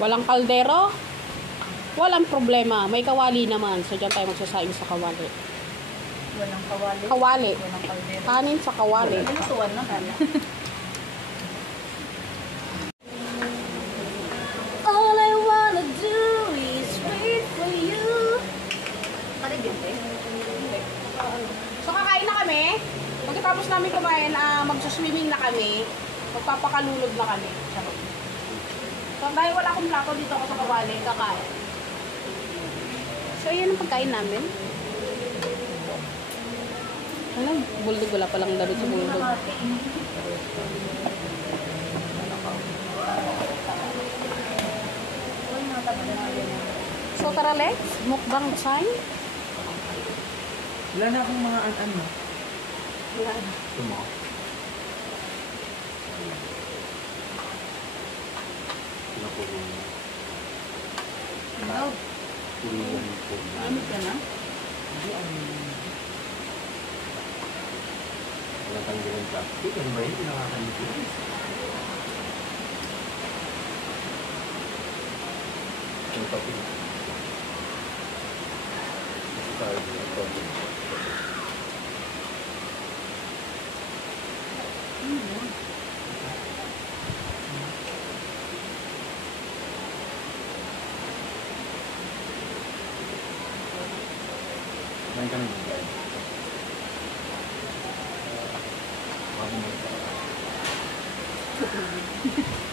Walang kaldero? Walang problema. May kawali naman. So, dyan tayo magsasaing sa kawali. Walang kawali. Kawali. Walang kaldero. Kanin sa kawali. Lutuan na kala. All I wanna do is wait for you. Parigyan eh. So, kakain na kami. Pagkatapos namin kumain, magsuswimming na kami. Magpapakalulog na kami. Charot. So, dahil wala akong plato dito ako sa kawali, kakain. So, yan ang pagkain namin. Alam, bulldog, wala palang damit sa bulldog. So, tara, Lex. Mukbang sign. Wala na akong mga ano. Wala. Ito mo. Wala po rin. Ano? Purihan po. Ano ka na? Hindi ang... Wala tanggalan plastic. Ano ba yun? Nakakalitin. Ang topic. Kasi tayo din ang topic. Main ka naman, guys. Main ka naman.